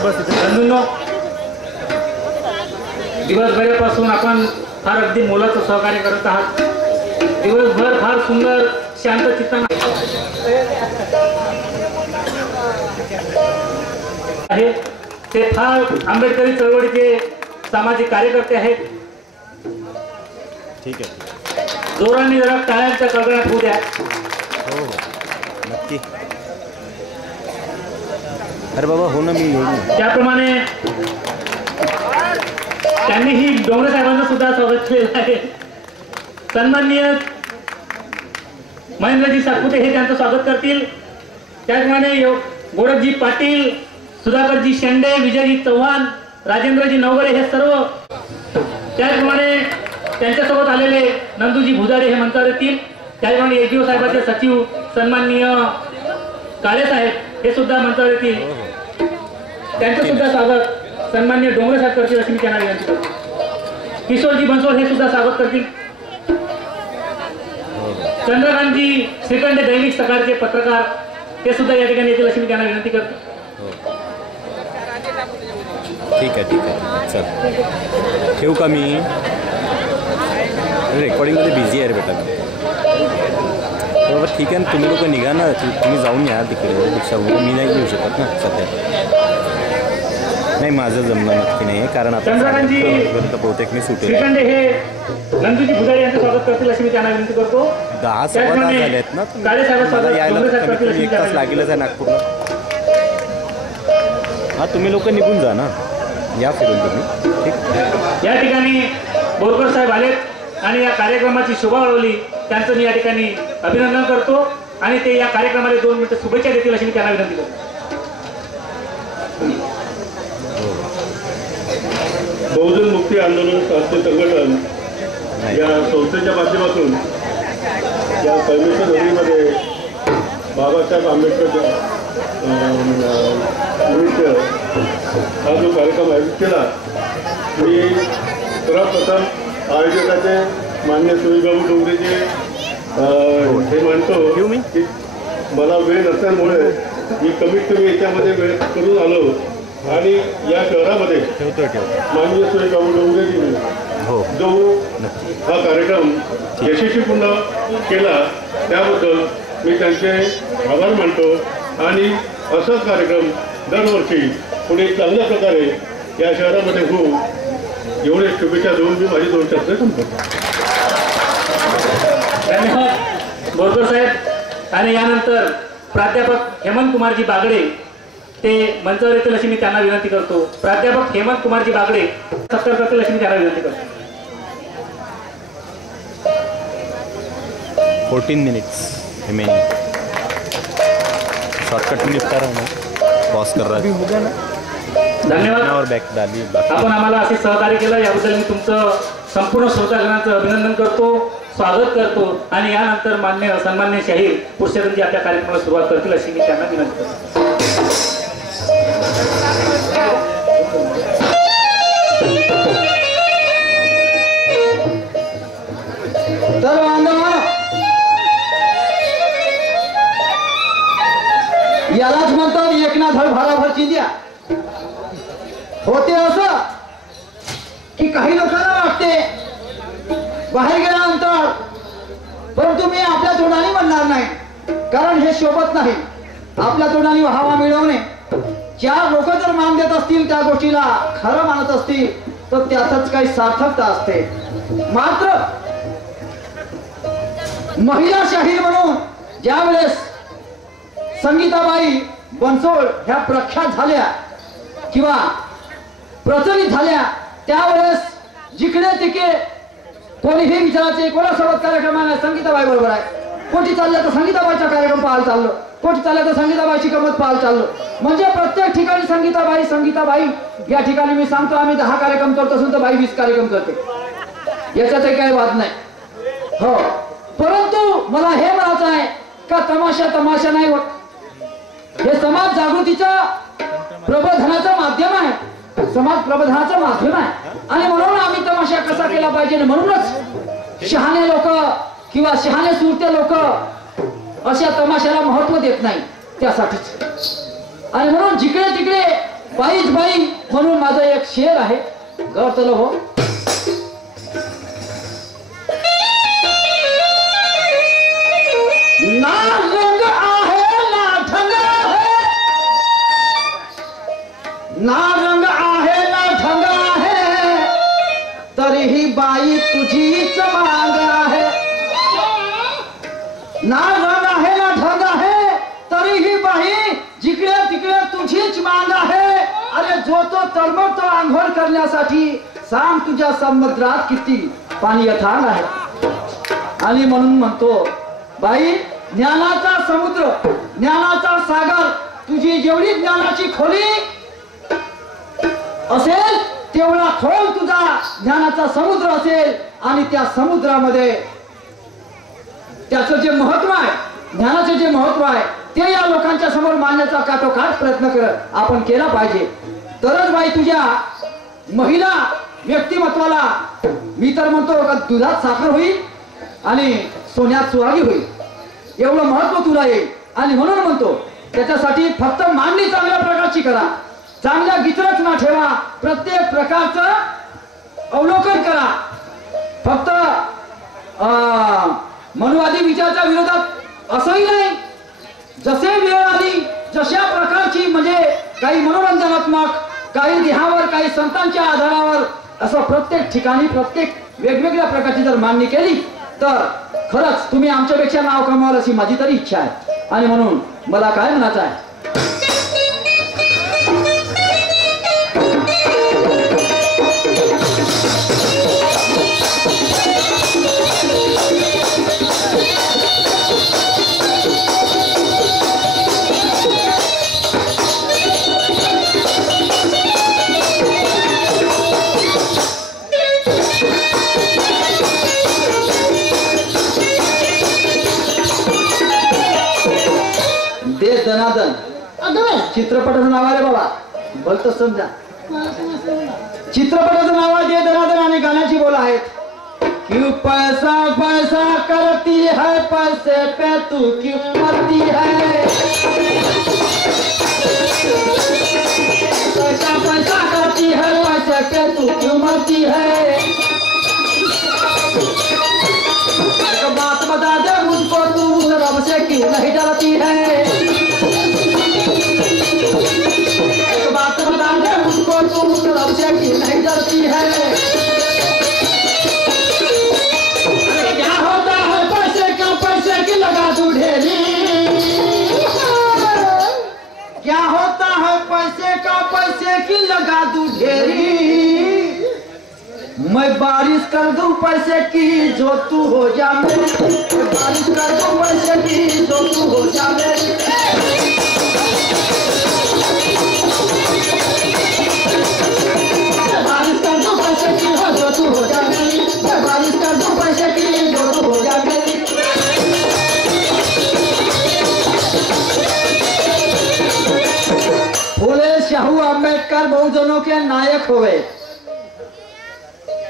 बंधूंनो, दिवसभरापासून आपण फार अगदी मोलाचं सहकार्य करत आहात. दिवसभर फार सुंदर शांत चित्ताने आहे. ते फार आंबेडकरी चळवळीचे सामाजिक कार्यकर्ते आहेत. ठीक आहे, जोराने जरा टाळ्यांच्या कडकडाट होऊ द्या. हो नक्की. अरे बाबा हो ना, मी येईन. त्याप्रमाणे त्यांनी ही डोंगरे साहेबांचं सुद्धा स्वागत केलेलं आहे. सन्माननीय महेंद्रजी सातपुते हे त्यांचं स्वागत करतील. त्याचप्रमाणे गोरखजी पाटील, सुधाकरजी शेंडे, विजयजी चव्हाण, राजेंद्रजी नवगरे हे सर्व. त्याचप्रमाणे त्यांच्यासोबत आलेले नंदूजी भुजाडे हे मंचावर येतील. त्याचप्रमाणे एजीओ साहेबांचे सचिव सन्माननीय काळे साहेब हे सुद्धा मंचावर येतील. त्यांचं सुद्धा स्वागत सन्माननीय डोंगरे साहेब करतील अशी मी त्यांना विनंती करतो. किशोरजी बनसोड हे सुद्धा स्वागत करतील. चंद्रकांतजी श्रीखंड दैनिक सकाळचे पत्रकार ते सुद्धा या ठिकाणी येतील अशी मी त्यांना विनंती करतो. ठीक आहे, ठीक आहे, चल ठेवू का मी? रेकॉर्डिंगमध्ये बिझी आहे रे बेटा. बरोबर, ठीक आहे ना. तुम्ही लोक निघा ना, तुम्ही जाऊन या तिकडे रिक्षावर. मी नाही येऊ शकत ना सध्या. नाही, माझं जमणं नक्की नाही, कारण आता बहुतेक मी सुटेल. हे नंदूजी भुजाडे यांचं स्वागत करतील अशी मी त्यांना विनंती करतो. 10-15 तास झाले आहेत ना. मला यायला कमीत कमी 1 तास लागेलच आहे नागपूरला. हां, तुम्ही लोक निघून जा ना, या फिरून तुम्ही. ठीक. या ठिकाणी बोरकर साहेब आलेत आणि या कार्यक्रमाची शोभा वाढवली. त्यांचं मी या ठिकाणी अभिनंदन करतो आणि ते या कार्यक्रमाला 2 मिनिटं शुभेच्छा देतील अशी मी त्यांना विनंती करतो. बहुजन मुक्ती आंदोलन साहित्य संघटन या संस्थेच्या माध्यमातून या परमेश्वर नगरीमध्ये बाबासाहेब आंबेडकर निमित्त हा जो कार्यक्रम आयोजित केला, मी सर्वप्रथम आयोजकाचे मान्य सुरेशबाबू डोंगरेचे हे मानतो की मला वेळ नसल्यामुळे मी कमीत कमी याच्यामध्ये वेळ करून आलो आणि या शहरामध्ये माननीय सुरेशबाबू डोंगरेजींनी जो हा कार्यक्रम यशस्वीपूर्ण केला त्याबद्दल मी त्यांचे आभार मानतो आणि असाच कार्यक्रम दरवर्षी पुढे चांगल्या प्रकारे या शहरामध्ये होऊ एवढे शुभेच्छा देऊन मी माझी 2 शब्द संपवतो. धन्यवाद बोरकर साहेब. आणि यानंतर प्राध्यापक हेमंत कुमारजी बागडे ते मंचावर येतील अशी मी त्यांना विनंती करतो. प्राध्यापक हेमंत कुमारजी बागडे सत्कार करतील अशी मी त्यांना विनंती करतो. 14 मिनट्स शॉर्टकट निपटा रहा हूँ, पॉज कर रहा है. धन्यवाद. और बैक डाली. आपण आम्हाला असे सहकार्य केलं याबद्दल मी तुमचं संपूर्ण श्रोतागणाचं अभिनंदन करतो, स्वागत करतो आणि यानंतर मान्य सन्मान्य शाहीर पुरुषोत्तमजी आपल्या कार्यक्रमाला सुरुवात करतील अशी मी त्यांना विनंती करतो. यालाच म्हणतात एकना धड भाराभर चिंध्या. होते असं की काही लोकांना वाटते बाहेर गेल्यानंतर, परंतु मी आपल्या तोंडाने म्हणणार नाही, कारण हे शोभत नाही. आपल्या तोंडाने व्हावा मिळवणे. 4 लोक जर मान देत असतील, त्या गोष्टीला खरं मानत असतील, तर त्यातच काही सार्थकता असते. मात्र महिला शाहीर म्हणून ज्या वेळेस संगीताबाई बनसोड ह्या प्रख्यात झाल्या किंवा प्रचलित झाल्या, त्यावेळेस जिकडे तिकडे कोणीही विचारायचे कोणासोबत कार्यक्रम आहे, संगीताबाई बरोबर आहे. कोणी चाललं तर संगीताबाईचा कार्यक्रम पाहायला चाललो, कोणी चाललं तर संगीताबाईची गंमत पाहायला चाललो. म्हणजे प्रत्येक ठिकाणी संगीताबाई संगीताबाई. या ठिकाणी मी सांगतो, आम्ही 10 कार्यक्रम करत असून तर बाई 20 कार्यक्रम करते, याच्यातही काही वाद नाही. हो, परंतु मला हे म्हणायचं आहे का तमाशा नाही होत. हे समाज जागृतीचं प्रबोधनाचं माध्यम आहे, समाज प्रबोधनाचं माध्यम आहे. आणि म्हणून आम्ही तमाशा कसा केला पाहिजे, म्हणूनच शहाणे लोक किंवा शहाणे सुरते लोक अशा तमाशाला महत्व देत नाही त्यासाठीच. आणि म्हणून जिकडे तिकडे बाईच बाई म्हणून माझं एक शेर आहे, गौरतल हो. ना रंग आहे ना ढंग आहे, ना रंग आहे ना ढंग आहे, तरीही बाई तुझीच मांग आहे. ना रंग आहे ना ढंग आहे, तरीही बाई जिकडे तिकडे तुझीच मांग आहे. अरे जो तो तळमळतो आंघोळ करण्यासाठी, सांग तुझ्या समुद्रात किती पाणी यथांग आहे. आणि म्हणून म्हणतो बाई, ज्ञानाचा समुद्र, ज्ञानाचा सागर, तुझी जेवढी ज्ञानाची खोली असेल तेवढा खोल तुझा ज्ञानाचा समुद्र असेल. आणि त्या समुद्रामध्ये त्याचं जे महत्व आहे, ज्ञानाचे जे महत्व आहे ते या लोकांच्या समोर मांडण्याचा काटोकाट प्रयत्न आपण केला पाहिजे. तरच बाई तुझ्या महिला व्यक्तिमत्वाला मी तर म्हणतो का दुधात साखर होईल आणि सोन्यात सुहागी होईल, एवढं महत्व तुला येईल. आणि म्हणून म्हणतो त्याच्यासाठी फक्त मांडणी चांगल्या प्रकारची करा, चांगल्या गिचरचना ठेवा, प्रत्येक प्रकारचं अवलोकन करा. फक्त मनुवादी विचाराच्या विरोधात असंही नाही, जसे वेळ आली जशा प्रकारची म्हणजे काही मनोरंजनात्मक, काही देहावर, काही संतांच्या आधारावर, असं प्रत्येक ठिकाणी प्रत्येक वेगवेगळ्या प्रकारची जर मांडणी केली तर खरंच तुम्ही आमच्यापेक्षा नाव कमवाल अशी माझी तरी इच्छा आहे. आणि म्हणून मला काय म्हणायचं आहे, दनादन चित्रपटाचं नाव आहे बाबा, बोलतो समजा. चित्रपटाचं नाव आहे दे दनादन आणि गाण्याची बोल आहेत. क्यों पैसा पैसा करती है, पैसे पे तू क्यों मरती है, पैसा पैसा करती है, पैसे पे तू क्यों मरती है. एक बात बता दे मुझको, तू उस रब से क्यों नहीं डरती है. एक बात बता दे मुझको, तू उस रब से क्यों नहीं डरती है. क्या होता है पैसे का, पैसे की लगा दूं ढेरी. क्या होता है पैसे का, पैसे की लगा दूं ढेरी. मैं बारिश कर दूं पैसे की, जो तू हो जा मेरी. बारिश कर दूं पैसे की, जो तू हो जा मेरी. बारिश कर दूं पैसे की, जो तू हो जा मेरी. बारिश कर दूं पैसे की, जो तू हो जा मेरी. फुले शाहू आंबेडकर बहुजनों के नायक हो गए.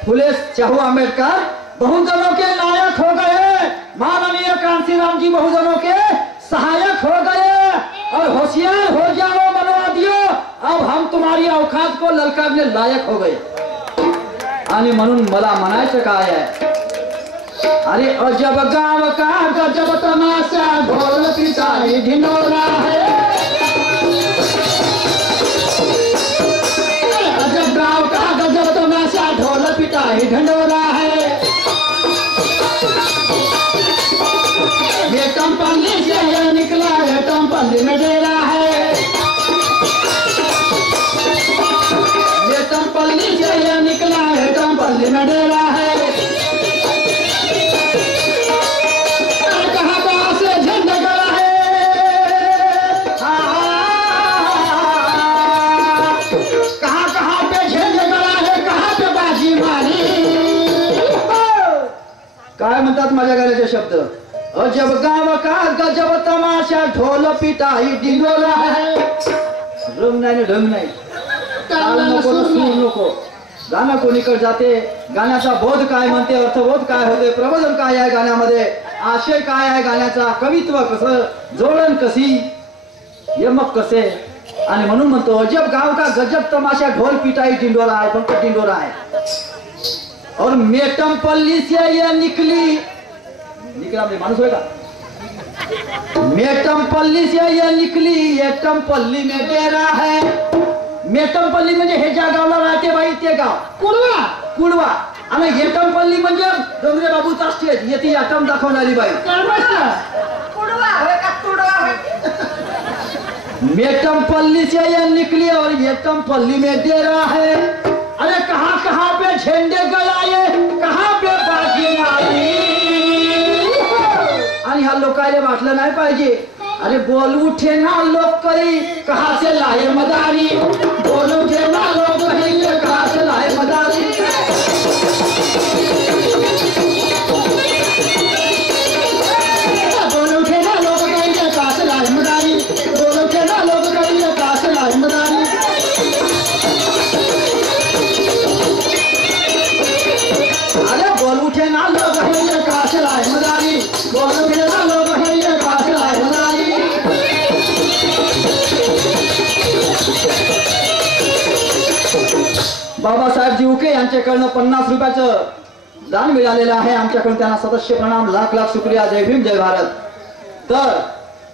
फुले शाहू आंबेडकर बहुजनों के नायक हो गए. माननीय कांशीराम जी बहुजनों के सहायक हो गए. और होशियार हो जाओ मनोवादियों, अब हम तुम्हारी औकात को ललकारने लायक हो गए. आणि म्हणून मला म्हणायचं काय आहे, अरे अजब गाव का गजब तमाशा, ढोल पिटाई ढिंडोरा है. अजब गाव का गजब तमाशा, ढोल पिटाई ढिंडोरा है. ये कंपनी से ये निकला, ये कंपनी में डेरा है. ये कंपनी से ये निकला, ये कंपनी में डेरा है. कहाँ कहाँ से झंडा गड़ा है, कहाँ कहाँ पे झंडा गड़ा है, कहाँ पे बाजी मारी. काय म्हणतात माझ्या गाण्याचे शब्द, अजब गाव का गजब तमाशा, ढोल पिटाई ढिंडोरा है. रंग नाही ढंग नाही, ताल नको सूर नको. गाणं कोणीकडे जाते, गाण्याचा बोध काय म्हणते, अर्थबोध काय होते, प्रबोधन काय आहे गाण्यामध्ये, आशय काय आहे गाण्याचा, कवित्व कसं, जोडण कशी, यमक कसे, आणि म्हणून म्हणतो अजब गाव का गजब तमाशा, ढोल पिटाई डिंडोरा है, फक्त डिंडोरा है। और मेटमपल्ली से ये निकला म्हणजे माणूस होय का? मेटमपल्ली से ये निकली, एटमपल्ली में डेरा है। मेटमपल्ली म्हणजे हे ज्या गावला राहते बाई ते गाव कुडवा आणि एटमपल्ली म्हणजे डोंगरे बाबूचा स्टेज, येथे एटम दाखवणारी बाई। मेटमपल्ली से ये निकली और एटमपल्ली में डेरा है। अरे कहाँ कहाँ पे झंडे गड़ाए, कहाँ पे बाजी आई। आणि ह्या लोकांना वाटलं नाही पाहिजे, अरे बोल उठे ना लोक करी कहाँ से लाए मदारी, बोल उठे ना लोग कहीं कहाँ से लाए मदारी। बोल उठे ना लोग कहीं कहाँ से लाए मदारी, बोल उठे ना लोग कहीं कहाँ से लाए मदारी। अरे बोल उठे ना लोग कहीं कहाँ से लाए मदारी, बोल उठे ना लोग कहीं कहाँ से लाए मदारी। बाबासाहेब जीवके यांच्याकडनं 50 रुपयाचं दान मिळालेलं आहे, आमच्याकडून त्यांना सदस्य प्रणाम, लाख लाख शुक्रिया, जय भीम जय भारत। तर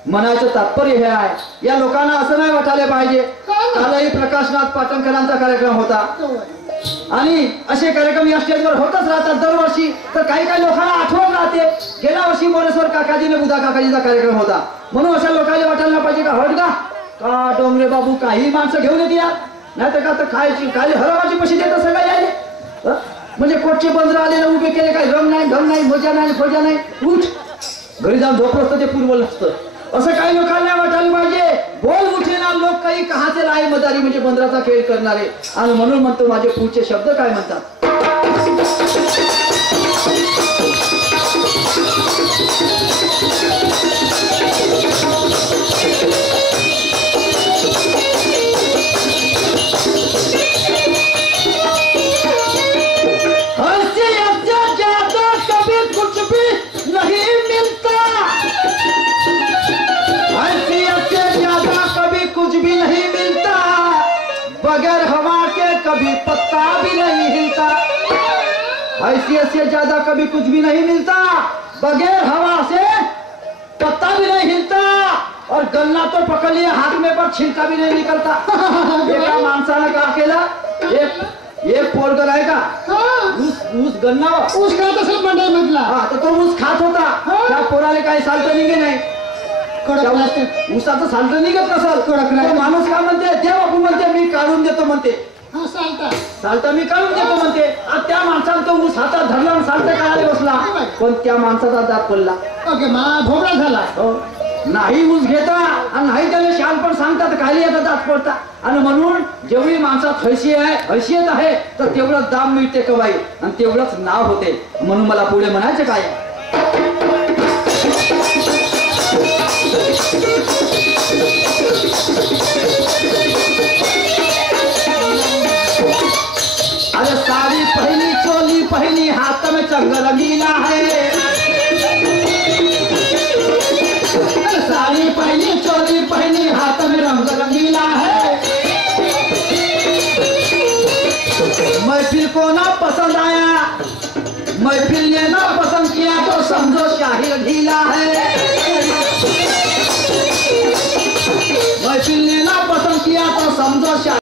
म्हणायचं तात्पर्य हे आहे, या लोकांना असं नाही वाटायला पाहिजे, कालही प्रकाशनाथ पाटणकरांचा कार्यक्रम होता आणि असे कार्यक्रम या स्टेजवर होतच राहतात दरवर्षी। तर काही काही लोकांना आठवण राहते, गेल्या वर्षी मोरेश्वर काकाजीने बुधा काकाजीचा कार्यक्रम होता, म्हणून अशा लोकांना वाटायला पाहिजे का होत का डोंगरे बाबू काही माणसं घेऊन येते यार, नाही तर का तर खायची खाली हरवाची पशी देत सगळं यायले, म्हणजे कोटचे बंदर आले उभे केले, काही रंग नाही ढंग नाही मजा नाही फजा नाही, उठ घरी जाऊन झोपलं असतं ते पूर्वल नसतं। असं काही लोकांना वाटायला पाहिजे, बोल उठे ना लोक काही कहाचे लाए मदारी, म्हणजे बंदराचा खेळ करणारे। आणि म्हणून म्हणतो माझे पुढचे शब्द काय म्हणतात, बगैर हवा के कभी पत्ता भी नहीं हिलता। हैसियत से ज्यादा कभी कुछ भी नहीं मिलता, बगैर हवा से पत्ता भी नहीं हिलता, और गन्ना तो पकड़ लिया हाथ में पर छिलका भी नहीं निकलता। एका माणसानं का केला, एक पोरगं आहे का ऊस गन्ना ऊस खात असेल मंडईमधला, हा तर तो ऊस खात होता, त्या पोराला काही साल्ट निघे नाही, ऊसाचं साल्ट निघत नसल, कडक नाही। माणूस का म्हणते, ते बापू म्हणते मी काढून देतो म्हणते, साल्ट मी काढून देतो म्हणते। आज त्या माणसाला तो ऊस हातात धरला आणि साल्ट काढायला बसला, पण त्या माणसाचा दात पडला, भोगळा झाला। नाही ऊस घेता आणि नाही त्याला शाल पण सांगतात खाली याचा दात पडता। आणि म्हणून जेवढी माणसात हैसियत आहे तर तेवढंच दाम मिळते कवाई आणि तेवढंच नाव होते। म्हणून मला पुढे म्हणायचं काय, अरे साड़ी पहनी चोली पहनी हाथ में चंग रंगीला है, साड़ी पहनी चोली पहनी हाथ में रंग रंगीला है। महफिल को ना पसंद आया, महफिल ने ना पसंद किया तो समझो शाहिर ढीला है। महफिल ने ना पसंद किया तो समझो